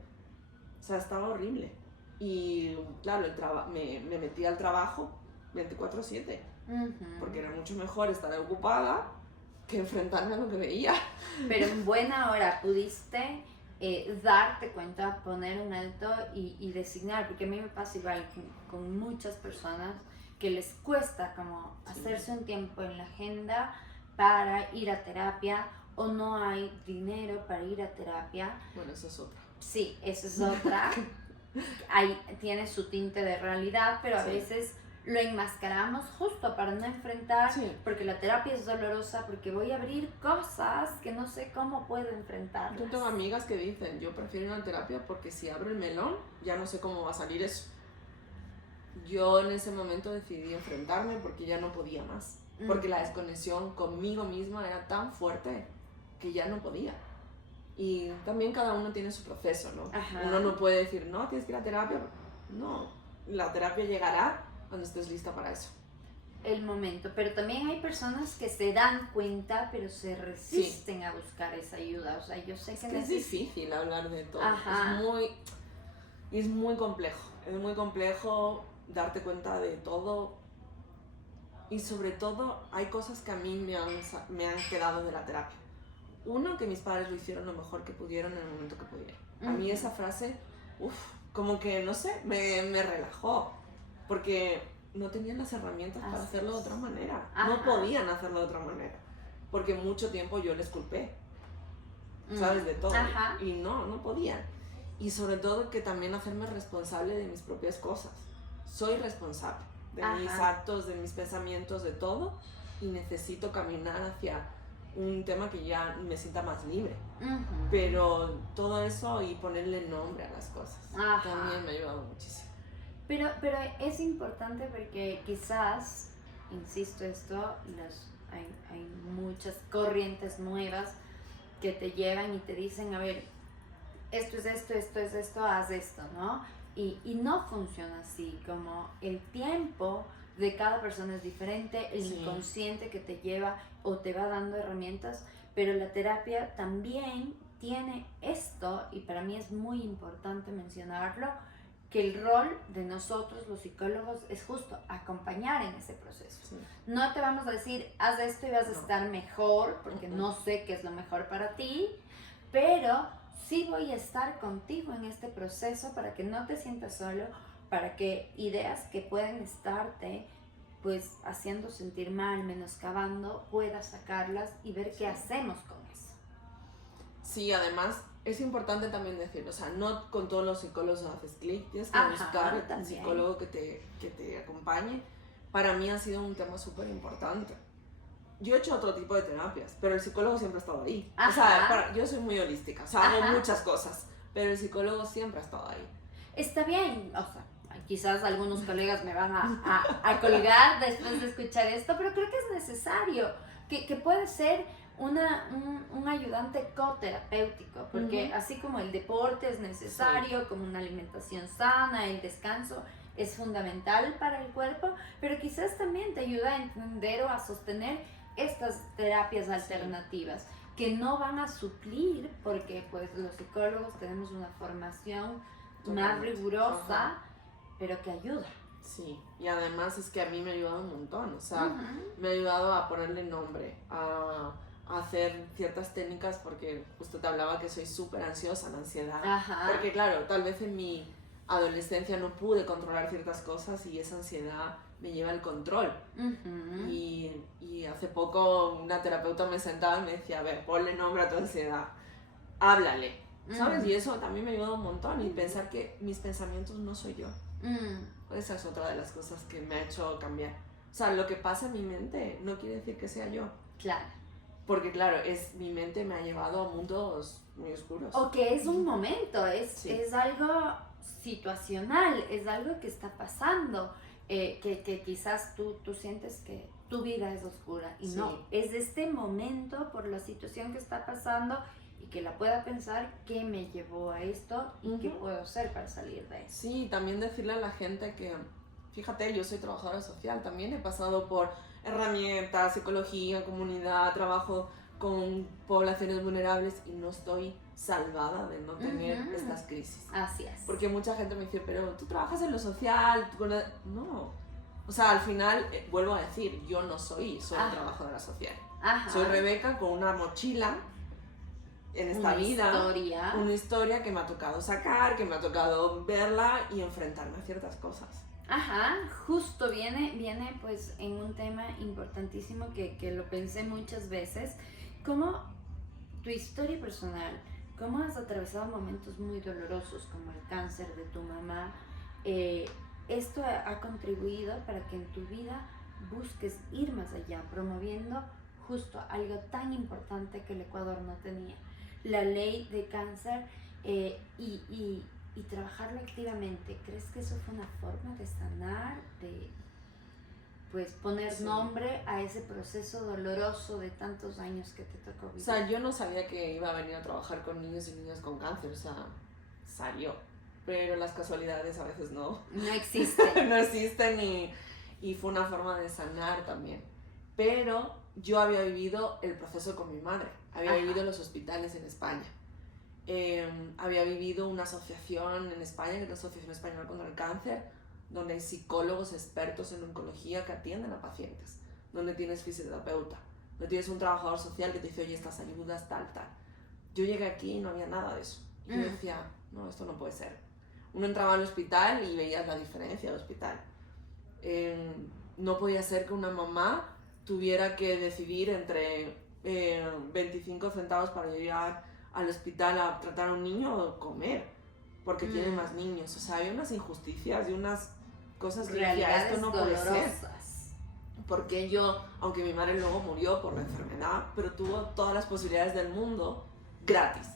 O sea, estaba horrible. Y claro, me metí al trabajo 24/7. Porque era mucho mejor estar ocupada que enfrentarme a lo que veía. Pero en buena hora pudiste darte cuenta, poner un alto y designar, porque a mí me pasa igual con muchas personas que les cuesta como hacerse un tiempo en la agenda para ir a terapia, o no hay dinero para ir a terapia. Bueno, eso es otra. Sí, eso es otra. Ahí tiene su tinte de realidad, pero a veces lo enmascaramos justo para no enfrentar, porque la terapia es dolorosa, porque voy a abrir cosas que no sé cómo puedo enfrentarlas. Yo tengo amigas que dicen, yo prefiero ir a terapia porque si abro el melón, ya no sé cómo va a salir eso. Yo en ese momento decidí enfrentarme porque ya no podía más, porque la desconexión conmigo misma era tan fuerte que ya no podía. Y también cada uno tiene su proceso, ¿no? Uno no puede decir, no, tienes que ir a terapia. No, la terapia llegará cuando estés lista para eso. El momento, pero también hay personas que se dan cuenta, pero se resisten a buscar esa ayuda. O sea, yo sé que es difícil hablar de todo. Es muy complejo. Es muy complejo darte cuenta de todo. Y sobre todo, hay cosas que a mí me han quedado de la terapia. Uno, que mis padres lo hicieron lo mejor que pudieron en el momento que pudieron. A mí esa frase, como que, no sé, me relajó. Porque no tenían las herramientas para hacerlo de otra manera. No podían hacerlo de otra manera. Porque mucho tiempo yo les culpé. ¿Sabes? De todo. Y no podían. Y sobre todo que también hacerme responsable de mis propias cosas. Soy responsable de mis actos, de mis pensamientos, de todo. Y necesito caminar hacia un tema que ya me sienta más libre. Pero todo eso y ponerle nombre a las cosas también me ha ayudado muchísimo. Pero es importante porque quizás, insisto hay muchas corrientes nuevas que te llevan y te dicen, a ver, esto es esto, haz esto, ¿no? Y no funciona así, como el tiempo de cada persona es diferente, el inconsciente que te lleva o te va dando herramientas, pero la terapia también tiene esto, y para mí es muy importante mencionarlo, que el rol de nosotros los psicólogos es justo acompañar en ese proceso. No te vamos a decir, haz esto y vas a estar mejor, porque no sé qué es lo mejor para ti, pero sí voy a estar contigo en este proceso para que no te sientas solo, para que ideas que pueden estarte pues haciendo sentir mal, menoscabando, puedas sacarlas y ver qué hacemos con eso. Sí, además es importante también decirlo, o sea, no con todos los psicólogos haces clic, tienes que buscar un psicólogo que te acompañe. Para mí ha sido un tema súper importante. Yo he hecho otro tipo de terapias, pero el psicólogo siempre ha estado ahí. O sea, yo soy muy holística, o sea, hago muchas cosas, pero el psicólogo siempre ha estado ahí. Está bien, o sea, quizás algunos colegas me van a colgar después de escuchar esto, pero creo que es necesario, que puede ser un ayudante coterapéutico, porque así como el deporte es necesario, como una alimentación sana, el descanso es fundamental para el cuerpo, pero quizás también te ayuda a entender o a sostener estas terapias alternativas que no van a suplir, porque pues los psicólogos tenemos una formación más rigurosa, pero que ayuda. Sí, y además es que a mí me ha ayudado un montón, o sea, me ha ayudado a ponerle nombre, a hacer ciertas técnicas, porque justo te hablaba que soy súper ansiosa, la ansiedad, porque claro, tal vez en mi adolescencia no pude controlar ciertas cosas y esa ansiedad me lleva al control. Y hace poco una terapeuta me sentaba y me decía, a ver, ponle nombre a tu ansiedad, háblale, ¿sabes? Y eso también me ha ayudado un montón, y pensar que mis pensamientos no soy yo. Esa es otra de las cosas que me ha hecho cambiar. O sea, lo que pasa en mi mente no quiere decir que sea yo. Claro. Porque claro, mi mente me ha llevado a mundos muy oscuros. O que es un momento, Sí. es algo situacional, es algo que está pasando, que quizás tú sientes que tu vida es oscura y Sí. no, es este momento por la situación que está pasando y que la pueda pensar qué me llevó a esto y qué puedo hacer para salir de eso. Sí, también decirle a la gente que, fíjate, yo soy trabajadora social, también he pasado por herramientas, psicología, comunidad, trabajo con poblaciones vulnerables y no estoy salvada de no tener estas crisis. Así es. Porque mucha gente me dice, pero tú trabajas en lo social, no. O sea, al final, vuelvo a decir, yo no soy trabajadora social. Ajá. Soy Rebeca con una mochila en esta vida, una historia que me ha tocado sacar, que me ha tocado verla y enfrentarme a ciertas cosas. Ajá, justo viene pues en un tema importantísimo que lo pensé muchas veces, como tu historia personal, cómo has atravesado momentos muy dolorosos como el cáncer de tu mamá. Esto ha contribuido para que en tu vida busques ir más allá, promoviendo justo algo tan importante que el Ecuador no tenía, la ley de cáncer, y trabajarlo activamente. ¿Crees que eso fue una forma de sanar, de pues poner nombre a ese proceso doloroso de tantos años que te tocó vivir? O sea, yo no sabía que iba a venir a trabajar con niños y niñas con cáncer, o sea, salió. Pero las casualidades a veces no existen. No existen y fue una forma de sanar también. Pero yo había vivido el proceso con mi madre, había vivido los hospitales en España. Había vivido una asociación en España, que es la Asociación Española contra el Cáncer, donde hay psicólogos expertos en oncología que atienden a pacientes, donde tienes fisioterapeuta, donde tienes un trabajador social que te dice, oye, estas ayudas, tal. Yo llegué aquí y no había nada de eso. Y yo decía, no, esto no puede ser. Uno entraba al hospital y veías la diferencia del hospital. No podía ser que una mamá tuviera que decidir entre 25 centavos para llegar al hospital a tratar a un niño o comer, porque tiene más niños. O sea, hay unas injusticias y unas cosas que decía, esto no puede ser. Porque yo, aunque mi madre luego murió por la enfermedad, pero tuvo todas las posibilidades del mundo gratis,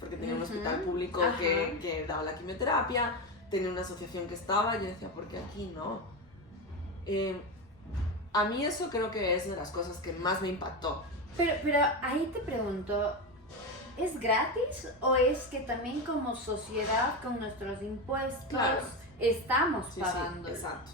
porque tenía un hospital público que daba la quimioterapia, tenía una asociación que estaba, y yo decía, ¿por qué aquí no? A mí eso creo que es de las cosas que más me impactó. Pero ahí te pregunto, ¿es gratis o es que también como sociedad con nuestros impuestos estamos pagando? Sí, exacto.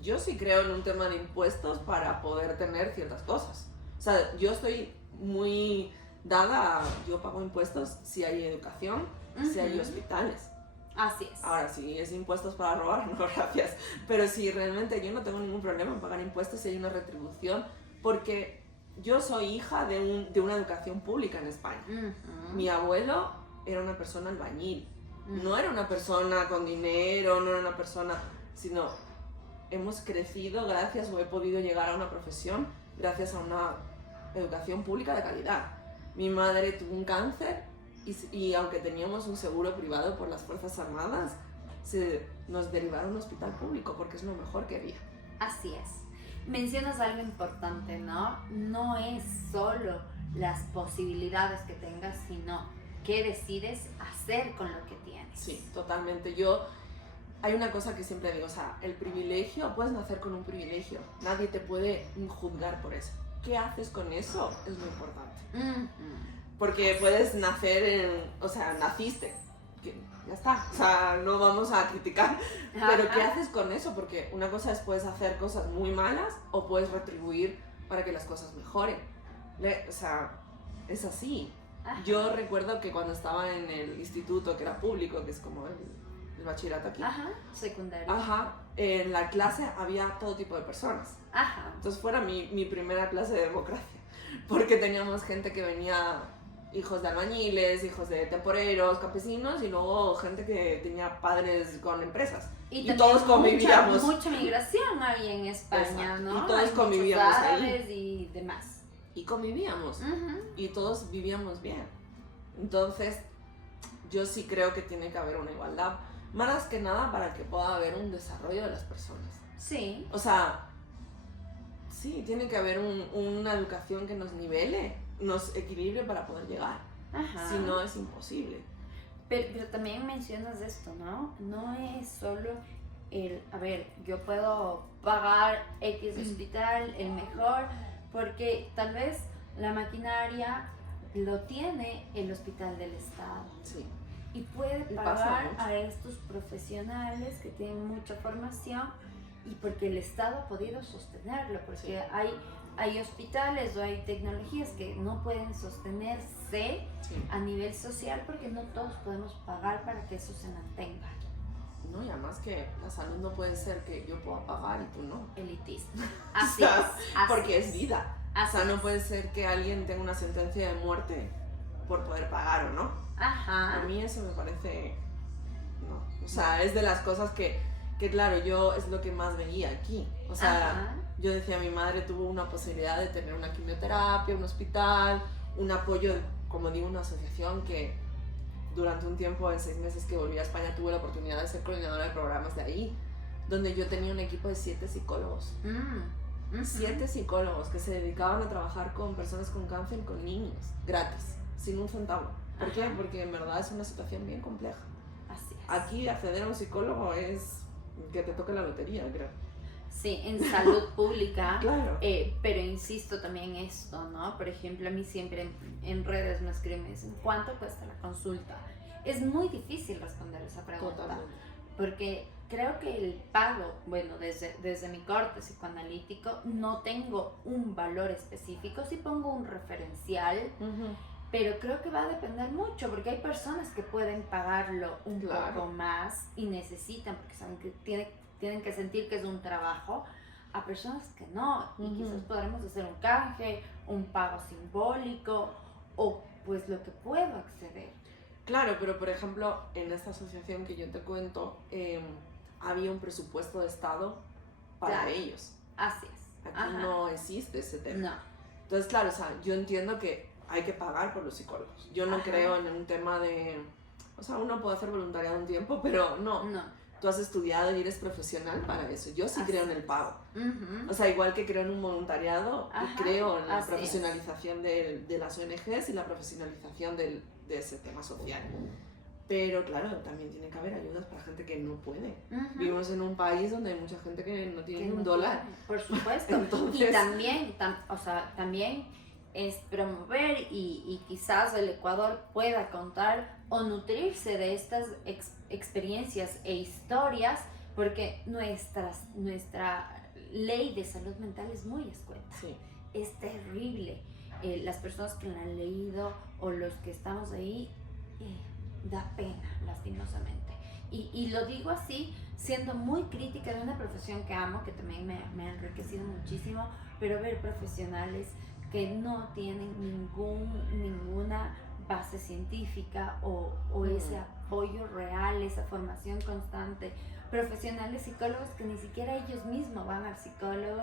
Yo sí creo en un tema de impuestos para poder tener ciertas cosas. O sea, yo estoy muy dada, yo pago impuestos si hay educación, si hay hospitales. Así es. Ahora, si es impuestos para robar, no, gracias. Pero si realmente yo no tengo ningún problema en pagar impuestos si hay una retribución, porque yo soy hija de una educación pública en España. Mi abuelo era una persona albañil, no era una persona con dinero, no era una persona, sino hemos crecido gracias o he podido llegar a una profesión gracias a una educación pública de calidad. Mi madre tuvo un cáncer y aunque teníamos un seguro privado por las Fuerzas Armadas, nos derivaron a un hospital público porque es lo mejor que había. Así es. Mencionas algo importante, ¿no? No es solo las posibilidades que tengas, sino qué decides hacer con lo que tienes. Sí, totalmente. Hay una cosa que siempre digo, o sea, el privilegio, puedes nacer con un privilegio, nadie te puede juzgar por eso. ¿Qué haces con eso? Es lo importante. Porque puedes nacer o sea, naciste, ya está, o sea, no vamos a criticar, pero ¿qué haces con eso? Porque una cosa es, puedes hacer cosas muy malas o puedes retribuir para que las cosas mejoren. O sea, es así. Yo recuerdo que cuando estaba en el instituto, que era público, que es como el bachillerato aquí. Secundario. En la clase había todo tipo de personas. Entonces fuera mi primera clase de democracia, porque teníamos gente que venía, hijos de albañiles, hijos de temporeros, campesinos, y luego gente que tenía padres con empresas. Y todos convivíamos. Mucha migración había en España, ¿no? Y todos convivíamos árabes y demás. Y convivíamos. Y todos vivíamos bien. Entonces, yo sí creo que tiene que haber una igualdad. Más que nada para que pueda haber un desarrollo de las personas. Sí. O sea, Sí, tiene que haber una educación que nos nivele, nos equilibre para poder llegar. Ajá. Si no, es imposible. Pero también mencionas esto, ¿no? No es solo a ver, yo puedo pagar X hospital, el mejor, porque tal vez la maquinaria lo tiene el hospital del Estado. Sí. Y puede pagar a estos profesionales que tienen mucha formación y porque el Estado ha podido sostenerlo, porque hay hospitales o hay tecnologías que no pueden sostenerse a nivel social porque no todos podemos pagar para que eso se mantenga. No, y además que la salud no puede ser que yo pueda pagar y tú no. Elitismo. Así es. Porque es vida. O sea, no puede ser que alguien tenga una sentencia de muerte por poder pagar o no. Ajá. A mí eso me parece... No. O sea, es de las cosas que claro, yo es lo que más veía aquí. O sea, yo decía, mi madre tuvo una posibilidad de tener una quimioterapia, un hospital, un apoyo, como digo, una asociación que durante un tiempo, en 6 meses que volví a España, tuve la oportunidad de ser coordinadora de programas de ahí, donde yo tenía un equipo de 7 psicólogos. 7 psicólogos que se dedicaban a trabajar con personas con cáncer y con niños, gratis, sin un centavo. ¿Por qué? Porque en verdad es una situación bien compleja. Así es. Aquí acceder a un psicólogo es que te toque la lotería, creo. Sí, en salud pública. Claro. Pero insisto también esto, ¿no? Por ejemplo, a mí siempre en redes me escriben y me dicen, ¿cuánto cuesta la consulta? Es muy difícil responder esa pregunta. Totalmente. Porque creo que el pago, bueno, desde mi corte psicoanalítico, no tengo un valor específico, sí pongo un referencial, pero creo que va a depender mucho, porque hay personas que pueden pagarlo un poco más y necesitan, porque saben que tienen que sentir que es un trabajo, a personas que no, y quizás podremos hacer un canje, un pago simbólico, o pues lo que puedo acceder. Claro, pero por ejemplo, en esta asociación que yo te cuento, había un presupuesto de Estado para ellos. Así es. Aquí no existe ese tema. No. Entonces, claro, o sea, yo entiendo que hay que pagar por los psicólogos. Yo no creo en un tema de... O sea, uno puede hacer voluntariado un tiempo, pero no. Tú has estudiado y eres profesional para eso. Yo sí creo en el pago. O sea, igual que creo en un voluntariado, creo en la profesionalización de las ONGs y la profesionalización de ese tema social. Pero claro, también tiene que haber ayudas para gente que no puede. Vivimos en un país donde hay mucha gente que no tiene ni un dólar. Por supuesto. Entonces... Y también, también es promover y quizás el Ecuador pueda contar o nutrirse de estas experiencias e historias, porque nuestra ley de salud mental es muy escueta. Sí. Es terrible. Las personas que la han leído o los que estamos ahí, da pena, lastimosamente. Y lo digo así, siendo muy crítica de una profesión que amo, que también me ha enriquecido muchísimo, pero ver profesionales que no tienen ninguna base científica o ese apoyo real, esa formación constante, profesionales psicólogos que ni siquiera ellos mismos van al psicólogo,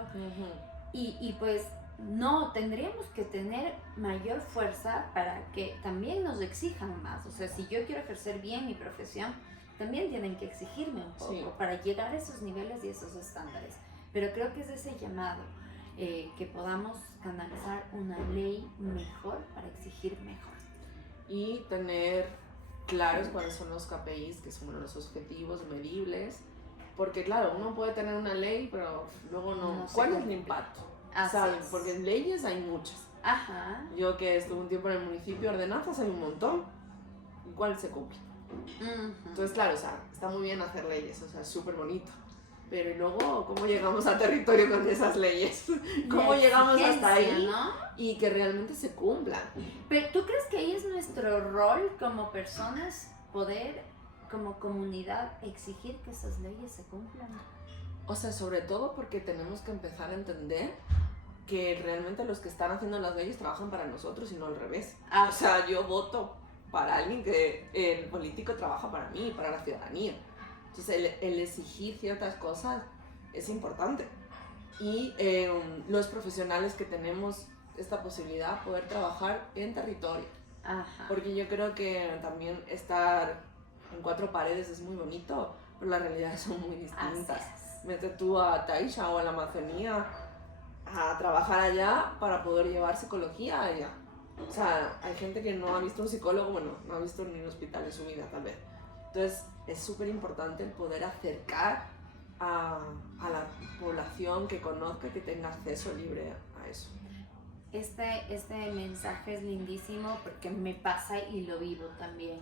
y pues no, tendríamos que tener mayor fuerza para que también nos exijan más. O sea, si yo quiero ejercer bien mi profesión, también tienen que exigirme un poco para llegar a esos niveles y esos estándares. Pero creo que es ese llamado, que podamos canalizar una ley mejor para exigir mejor. Y tener claros cuáles son los KPIs, que son los objetivos medibles. Porque claro, uno puede tener una ley, pero luego no. ¿Cuál es el impacto? ¿Sabes? Porque leyes hay muchas. Yo que estuve un tiempo en el municipio, ordenanzas hay un montón. ¿Y cuál se cumple? Entonces, claro, o sea, está muy bien hacer leyes, o sea, es súper bonito. Pero ¿y luego cómo llegamos a territorio con esas leyes? ¿Cómo llegamos hasta ahí? ¿No? Y que realmente se cumplan. Pero ¿tú crees que ahí es nuestro rol como personas, poder, como comunidad, exigir que esas leyes se cumplan? O sea, sobre todo porque tenemos que empezar a entender que realmente los que están haciendo las leyes trabajan para nosotros y no al revés. O sea, yo voto para alguien que el político trabaja para mí, para la ciudadanía. Entonces, el exigir ciertas cosas es importante. Y los profesionales que tenemos esta posibilidad de poder trabajar en territorio. Porque yo creo que también estar en 4 paredes es muy bonito, pero las realidades son muy distintas. Mete tú a Taisha o a la Amazonía, a trabajar allá para poder llevar psicología allá. O sea, hay gente que no ha visto un psicólogo, bueno, no ha visto ni un hospital en su vida, tal vez. Entonces, es súper importante el poder acercar a la población que conozca, que tenga acceso libre a eso. Este mensaje es lindísimo porque me pasa y lo vivo también.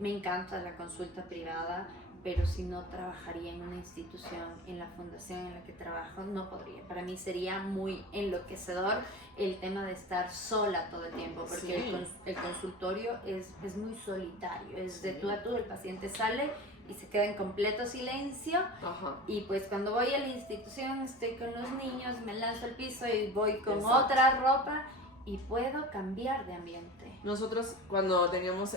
Me encanta la consulta privada, pero si no trabajaría en una institución, en la fundación en la que trabajo, no podría. Para mí sería muy enloquecedor el tema de estar sola todo el tiempo, porque Sí. el consultorio es muy solitario, es de tú a tú, el paciente sale y se queda en completo silencio. Ajá. Y pues cuando voy a la institución estoy con los niños, me lanzo al piso y voy con Exacto. otra ropa y puedo cambiar de ambiente. Nosotros cuando teníamos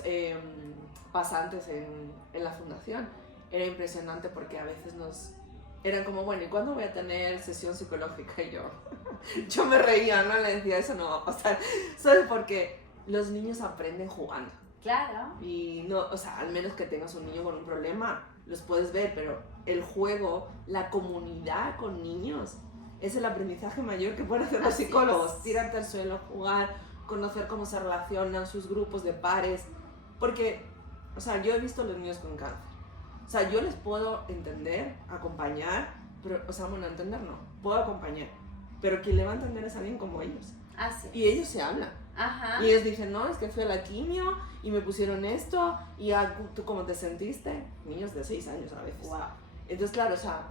pasantes en la fundación, era impresionante porque a veces eran como, bueno, ¿y cuándo voy a tener sesión psicológica? Y yo me reía, ¿no? Le decía, eso no va a pasar. ¿Sabes? Porque los niños aprenden jugando. Claro. Y no, o sea, al menos que tengas un niño con un problema, los puedes ver, pero el juego, la comunidad con niños, es el aprendizaje mayor que pueden hacer los Así psicólogos. es. Tirarte al suelo, jugar, conocer cómo se relacionan sus grupos de pares. Porque, o sea, yo he visto a los niños con cáncer. O sea, yo les puedo entender, acompañar, pero, o sea, bueno, entender no, puedo acompañar. Pero quien le va a entender es alguien como ellos. Así es. Y ellos se hablan. Ajá. Y ellos dicen, no, es que fui a la quimio y me pusieron esto, y ¿tú cómo te sentiste? Niños de 6 años a veces. Wow. Entonces, claro, o sea,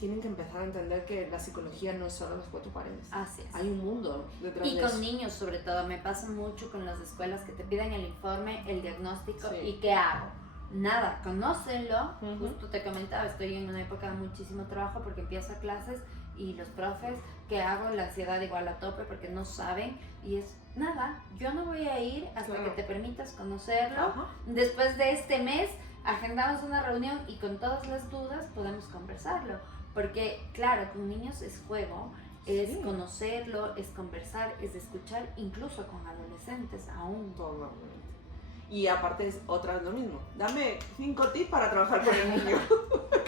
tienen que empezar a entender que la psicología no es solo las 4 paredes. Así es. Hay un mundo detrás Y de con eso. niños sobre todo, me pasa mucho con las escuelas que te piden el informe, el diagnóstico. Sí. ¿Y qué hago? Nada, conócelo. Ujú. Justo te comentaba, estoy en una época de muchísimo trabajo porque empiezo clases y los profes, ¿qué hago? La ansiedad igual a tope porque no saben y es nada, yo no voy a ir hasta Claro. que te permitas conocerlo. Ajá. Después de este mes agendamos una reunión y con todas las dudas podemos conversarlo, porque claro, con niños es juego, es Sí. conocerlo, es conversar, es escuchar, incluso con adolescentes aún. Totalmente. Y aparte es otra vez lo mismo. Dame 5 tips para trabajar con el niño.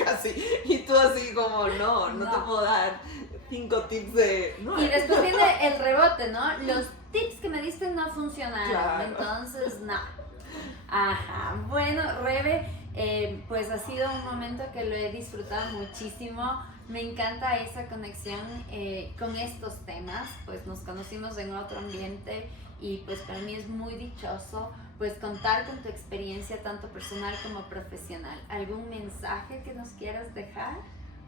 Casi. Y tú así como, no te puedo dar 5 tips de... No, Y después viene el rebote, ¿no? Los tips que me diste no funcionaron, Claro. entonces no. Ajá, bueno, Rebe, pues ha sido un momento que lo he disfrutado muchísimo. Me encanta esa conexión con estos temas, pues nos conocimos en otro ambiente y pues para mí es muy dichoso pues contar con tu experiencia tanto personal como profesional. ¿Algún mensaje que nos quieras dejar?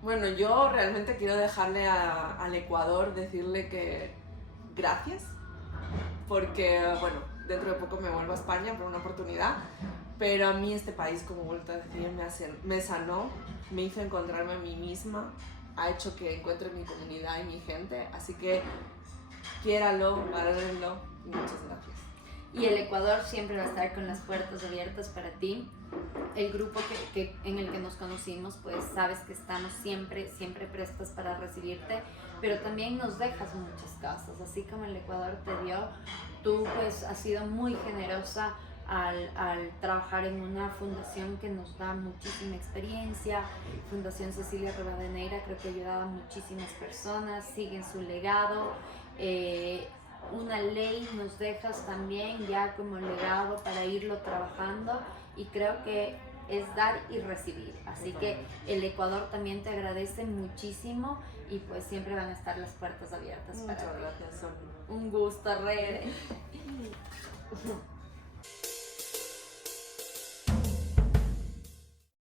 Bueno, yo realmente quiero dejarle al Ecuador, decirle que gracias, porque, bueno, dentro de poco me vuelvo a España por una oportunidad, pero a mí este país, como he vuelto a decir, me sanó, me hizo encontrarme a mí misma, ha hecho que encuentre mi comunidad y mi gente, así que quiéralo, valórenlo y muchas gracias. Y el Ecuador siempre va a estar con las puertas abiertas para ti. El grupo en el que nos conocimos, pues sabes que estamos siempre prestos para recibirte, pero también nos dejas muchas cosas, así como el Ecuador te dio, tú pues has sido muy generosa al trabajar en una fundación que nos da muchísima experiencia. Fundación Cecilia Rivadeneira creo que ha ayudado a muchísimas personas, siguen su legado. Una ley nos dejas también ya como legado para irlo trabajando y creo que es dar y recibir, así que el Ecuador también te agradece muchísimo y pues siempre van a estar las puertas abiertas para ti. Muchas gracias, Sonia. Un gusto, Rebe.